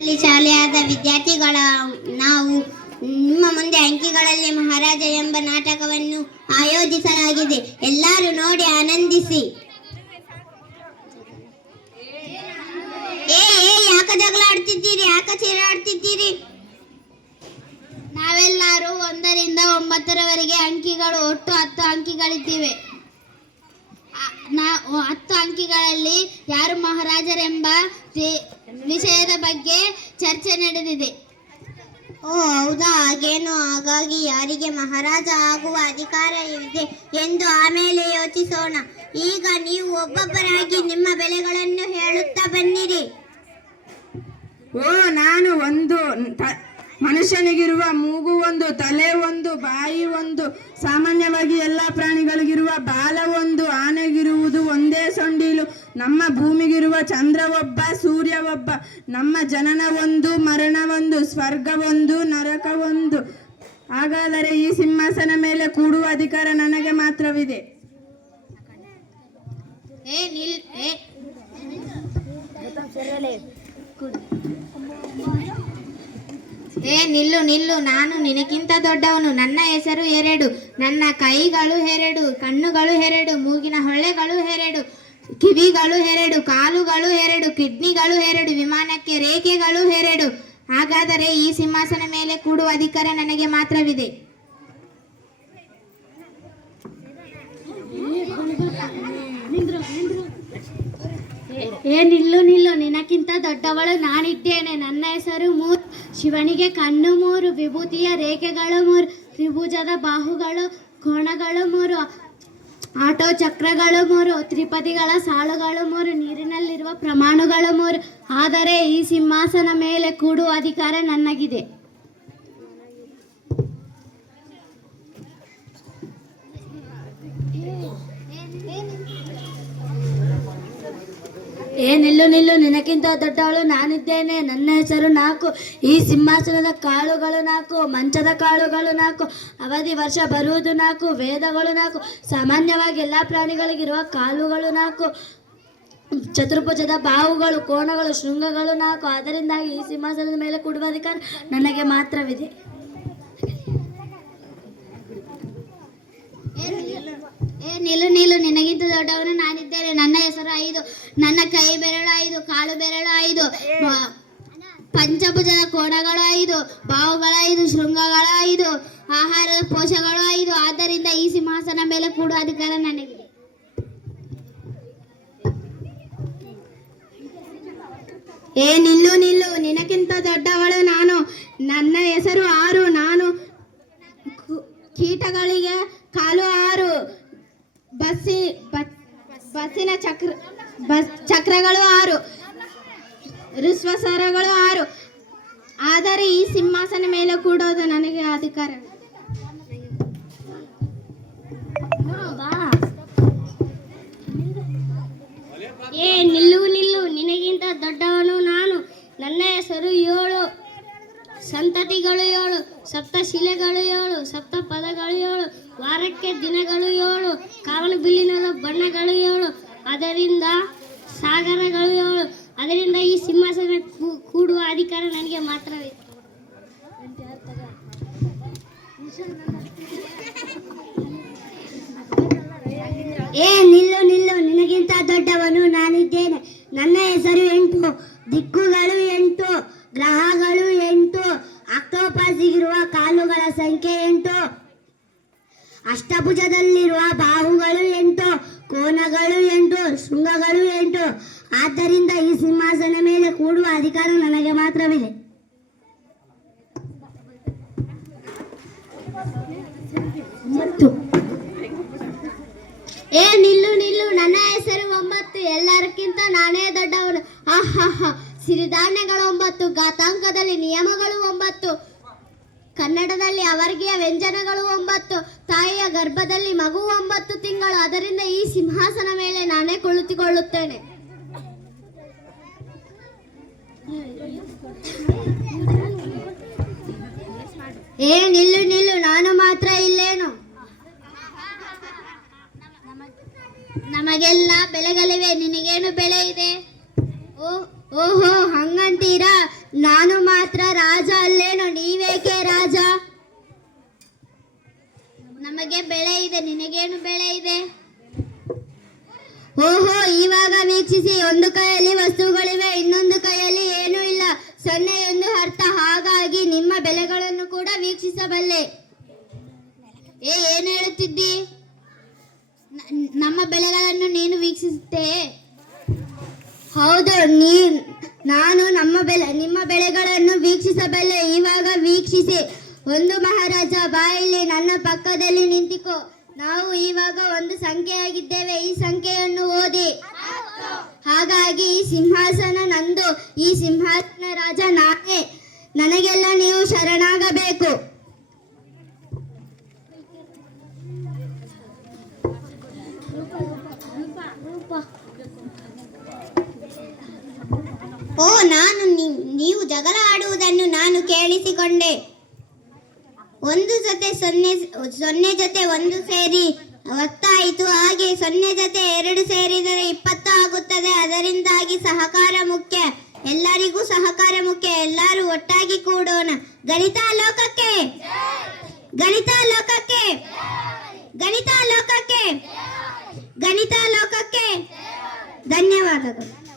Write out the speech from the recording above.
ಶಾಲೆಯಾದ ವಿದ್ಯಾರ್ಥಿಗಳ ನಾವು ನಿಮ್ಮ ಮುಂದೆ ಅಂಕಿಗಳಲ್ಲಿ ಮಹಾರಾಜ ಎಂಬ ನಾಟಕವನ್ನು ಆಯೋಜಿಸಲಾಗಿದೆ. ಎಲ್ಲರೂ ನೋಡಿ ಆನಂದಿಸಿ. ಯಾಕ ಜಗಳ ಆಡ್ತಿದ್ದೀರಿ? ಯಾಕ ಚೀರಾಡ್ತಿದ್ದೀರಿ? ನಾವೆಲ್ಲರೂ 1 ರಿಂದ 9 ಅಂಕಿಗಳು, ಒಟ್ಟು 10 ಅಂಕಿಗಳಿದ್ದೀವೆ. 10 ಅಂಕಿಗಳಲ್ಲಿ ಯಾರು ಮಹಾರಾಜರೆಂಬ ವಿಷಯದ ಬಗ್ಗೆ ಚರ್ಚೆ ನಡೆದಿದೆ. ಓ ಹೌದಾ? ಹಾಗೇನು? ಹಾಗಾಗಿ ಯಾರಿಗೆ ಮಹಾರಾಜ ಆಗುವ ಅಧಿಕಾರ ಇದೆ ಎಂದು ಆಮೇಲೆ ಯೋಚಿಸೋಣ. ಈಗ ನೀವು ಒಬ್ಬೊಬ್ಬರಾಗಿ ನಿಮ್ಮ ಬೆಲೆಗಳನ್ನು ಹೇಳುತ್ತಾ ಬನ್ನಿರಿ. ಓ ನಾನು ಒಂದು ಮನುಷ್ಯನಿಗಿರುವ ಮೂಗು ಒಂದು, ತಲೆ ಒಂದು, ಬಾಯಿ ಒಂದು. ಸಾಮಾನ್ಯವಾಗಿ ಎಲ್ಲ ಪ್ರಾಣಿಗಳಿಗಿರುವ ಬಾಲ ಒಂದು, ಆನೆಗಿರುವುದು ಒಂದೇ ಸೊಂಡಿಲು. ನಮ್ಮ ಭೂಮಿಗಿರುವ ಚಂದ್ರ ಒಬ್ಬ, ಸೂರ್ಯ ಒಬ್ಬ. ನಮ್ಮ ಜನನ ಒಂದು, ಮರಣ ಒಂದು, ಸ್ವರ್ಗ ಒಂದು, ನರಕ ಒಂದು. ಹಾಗಾದರೆ ಈ ಸಿಂಹಾಸನ ಮೇಲೆ ಕೂಡುವ ಅಧಿಕಾರ ನನಗೆ ಮಾತ್ರವಿದೆ. ನಿಲ್ಲು ನಿಲ್ಲು, ನಾನು ನಿನಗಿಂತ ದೊಡ್ಡವನು. ನನ್ನ ಹೆಸರು 2, ನನ್ನ ಕೈಗಳು 2, ಕಣ್ಣುಗಳು 2, ಮೂಗಿನ ಹೊಳ್ಳೆಗಳು 2, ಕಿವಿಗಳು 2, ಕಾಲುಗಳು 2, ಕಿಡ್ನಿಗಳು 2, ವಿಮಾನಕ್ಕೆ ರೇಖೆಗಳು 2. ಹಾಗಾದರೆ ಈ ಸಿಂಹಾಸನ ಮೇಲೆ ಕೂಡುವ ಅಧಿಕಾರ ನನಗೆ ಮಾತ್ರವಿದೆ. ನಿಲ್ಲು ನಿಲ್ಲು, ನಿನಕ್ಕಿಂತ ದೊಡ್ಡವಳು ನಾನಿದ್ದೇನೆ. ನನ್ನ ಹೆಸರು 3, ಶಿವನಿಗೆ ಕಣ್ಣು 3, ವಿಭೂತಿಯ ರೇಖೆಗಳು 3, ತ್ರಿಭುಜದ ಬಾಹುಗಳು, ಕೋಣಗಳು 3, ಆಟೋ ಚಕ್ರಗಳು 3, ತ್ರಿಪದಿಗಳ ಸಾಲುಗಳು 3, ನೀರಿನಲ್ಲಿರುವ ಪ್ರಮಾಣಗಳು 3. ಆದರೆ ಈ ಸಿಂಹಾಸನ ಮೇಲೆ ಕೂಡುವ ಅಧಿಕಾರ ನನಗಿದೆ. ನಿಲ್ಲು ನಿಲ್ಲು, ನಿನಕ್ಕಿಂತ ದೊಡ್ಡವಳು ನಾನಿದ್ದೇನೆ. ನನ್ನ ಹೆಸರು 4, ಈ ಸಿಂಹಾಸನದ ಕಾಳುಗಳು 4, ಮಂಚದ ಕಾಳುಗಳು 4, ಅವಧಿ ವರ್ಷ ಬರುವುದು 4, ವೇದಗಳು 4. ಸಾಮಾನ್ಯವಾಗಿ ಎಲ್ಲ ಪ್ರಾಣಿಗಳಿಗಿರುವ ಕಾಲುಗಳು 4, ಚತುರ್ಭುಜದ ಬಾಹುಗಳು, ಕೋಣಗಳು, ಶೃಂಗಗಳು 4. ಅದರಿಂದಾಗಿ ಈ ಸಿಂಹಾಸನದ ಮೇಲೆ ಕೂಡುವ ಅಧಿಕಾರ ನನಗೆ ಮಾತ್ರವಿದೆ. ನಿಲ್ಲು ನಿಲ್ಲು, ನಿನಗಿಂತ ದೊಡ್ಡವನು ನಾನಿದ್ದೇನೆ. ನನ್ನ ಹೆಸರು 5, ನನ್ನ ಕೈ ಬೆರಳು 5, ಕಾಲು ಬೆರಳು 5, ಪಂಚಭುಜದ ಕೋಣಗಳು 5, ಬಾಹುಗಳ 5, ಶೃಂಗಗಳ 5, ಆಹಾರ ಪೋಷಗಳು 5. ಆದ್ದರಿಂದ ಈ ಸಿಂಹಾಸನ ಮೇಲೆ ಕೂಡುವ ಅಧಿಕಾರ ನನಗಿದೆ. ನಿಲ್ಲು ನಿಲ್ಲು, ನಿನಕ್ಕಿಂತ ದೊಡ್ಡವಳು ನಾನು. ನನ್ನ ಹೆಸರು 6, ನಾನು ಕೀಟಗಳಿಗೆ ಕಾಲು 6, ಬಸ್ಸಿನ ಚಕ್ರಗಳು 6, ಋಸ್ವಸರಗಳು 6. ಆದರೆ ಈ ಸಿಂಹಾಸನ ಮೇಲೆ ಕೂಡೋದು ನನಗೆ ಅಧಿಕಾರ. ನಿಲ್ಲು ನಿಲ್ಲು, ನಿನಗಿಂತ ದೊಡ್ಡವನು ನಾನು. ನನ್ನ ಹೆಸರು 7, ಸಂತತಿಗಳು 7, ಸಪ್ತಶಿಲೆಗಳು 7, ಸಪ್ತ ಪದಗಳು 7, ವಾರಕ್ಕೆ ದಿನಗಳು 7, ಕಾವಲು ಬಿಲ್ಲಿನ ಬಣ್ಣಗಳು 7, ಅದರಿಂದ ಸಾಗರಗಳು 7. ಅದರಿಂದ ಈ ಸಿಂಹಾಸನ ಕೂಡುವ ಅಧಿಕಾರ ನನಗೆ ಮಾತ್ರವೇ. ನಿಲ್ಲು ನಿಲ್ಲು, ನಿನಗಿಂತ ದೊಡ್ಡವನು ನಾನಿದ್ದೇನೆ. ನನ್ನ ಹೆಸರು 8, ದಿಕ್ಕುಗಳು 8, ಗ್ರಹಗಳು 8, ಆಕ್ಟೋಪಸ್ಸಿಗಿರುವ ಕಾಲುಗಳ ಸಂಖ್ಯೆ 8, ಅಷ್ಟಭುಜದಲ್ಲಿರುವ ಬಾಹುಗಳು 8, ಕೋನಗಳು 8, ಶೃಂಗಗಳು 8. ಆದ್ದರಿಂದ ಈ ಸಿಂಹಾಸನ ಮೇಲೆ ಕೂಡುವ ಅಧಿಕಾರ ನನಗೆ ಮಾತ್ರವಿದೆ. ನಿಲ್ಲು ನಿಲ್ಲು, ನನ್ನ ಹೆಸರು 9, ಎಲ್ಲರಿಗಿಂತ ನಾನೇ ದೊಡ್ಡವನು. ಸಿರಿಧಾನ್ಯಗಳು 9, ಘಾತಾಂಕದಲ್ಲಿ ನಿಯಮಗಳು 9, ಕನ್ನಡದಲ್ಲಿ ಅವರ್ಗೀಯ ವ್ಯಂಜನಗಳು 9, ತಾಯಿಯ ಗರ್ಭದಲ್ಲಿ ಮಗು 9 ತಿಂಗಳು. ಅದರಿಂದ ಈ ಸಿಂಹಾಸನ ಮೇಲೆ ನಾನೇ ಕುಳಿತುಕೊಳ್ಳುತ್ತೇನೆ. ನಿಲ್ಲು ನಿಲ್ಲು, ನಾನು ಮಾತ್ರ ಇಲ್ಲೇನು? ನಮಗೆಲ್ಲ ಬೆಲೆಗಳಿವೆ, ನಿನಗೇನು ಬೆಲೆ ಇದೆ? ಓಹೋ ಹಂಗಂತೀರಾ? ನಾನು ಮಾತ್ರ ರಾಜ ಅಲ್ಲೇನೋ, ನೀವೇಕೆ ರಾಜ? ನಮಗೆ ಬೆಳೆ ಇದೆ, ನಿನಗೇನು ಬೆಳೆ ಇದೆ? ಓಹೋ, ಇವಾಗ ವೀಕ್ಷಿಸಿ. ಒಂದು ಕೈಯಲ್ಲಿ ವಸ್ತುಗಳಿವೆ, ಇನ್ನೊಂದು ಕೈಯಲ್ಲಿ ಏನೂ ಇಲ್ಲ. 0 ಎಂದು ಅರ್ಥ. ಹಾಗಾಗಿ ನಿಮ್ಮ ಬೆಲೆಗಳನ್ನು ಕೂಡ ವೀಕ್ಷಿಸಬಲ್ಲೆ. ಏನು ಹೇಳುತ್ತಿದ್ದಿ? ನಮ್ಮ ಬೆಳೆಗಳನ್ನು ನೀನು ವೀಕ್ಷಿಸುತ್ತೆ? ಹೌದು, ನಾನು ನಿಮ್ಮ ಬೆಳೆಗಳನ್ನು ವೀಕ್ಷಿಸಬಲ್ಲೆ. ಇವಾಗ ವೀಕ್ಷಿಸಿ. ಒಂದು ಮಹಾರಾಜ, ಬಾ ಇಲ್ಲಿ ನನ್ನ ಪಕ್ಕದಲ್ಲಿ ನಿಂತಿಕೋ. ನಾವು ಇವಾಗ ಒಂದು ಸಂಖ್ಯೆಯಾಗಿದ್ದೇವೆ. ಈ ಸಂಖ್ಯೆಯನ್ನು ಓದಿ. ಹಾಗಾಗಿ ಈ ಸಿಂಹಾಸನ ನಂದು. ಈ ಸಿಂಹಾಸನ ರಾಜ ನಾನೇ. ನನಗೆಲ್ಲ ನೀವು ಶರಣಾಗಬೇಕು. ಓ, ನೀವು ಜಗಳ ಆಡುವುದನ್ನು ನಾನು ಕೇಳಿಸಿಕೊಂಡೆ. 1 ಜೊತೆ 0 ಜೊತೆ 1 ಸೇರಿ 10 ಆಯಿತು. ಹಾಗೆ 0 ಜೊತೆ 2 ಸೇರಿದರೆ 20 ಆಗುತ್ತದೆ. ಅದರಿಂದಾಗಿ ಸಹಕಾರ ಮುಖ್ಯ. ಎಲ್ಲರಿಗೂ ಸಹಕಾರ ಮುಖ್ಯ. ಎಲ್ಲರೂ ಒಟ್ಟಾಗಿ ಕೂಡೋಣ. ಗಣಿತ ಲೋಕಕ್ಕೆ, ಗಣಿತ ಲೋಕಕ್ಕೆ, ಗಣಿತ ಲೋಕಕ್ಕೆ, ಗಣಿತ ಲೋಕಕ್ಕೆ. ಧನ್ಯವಾದಗಳು.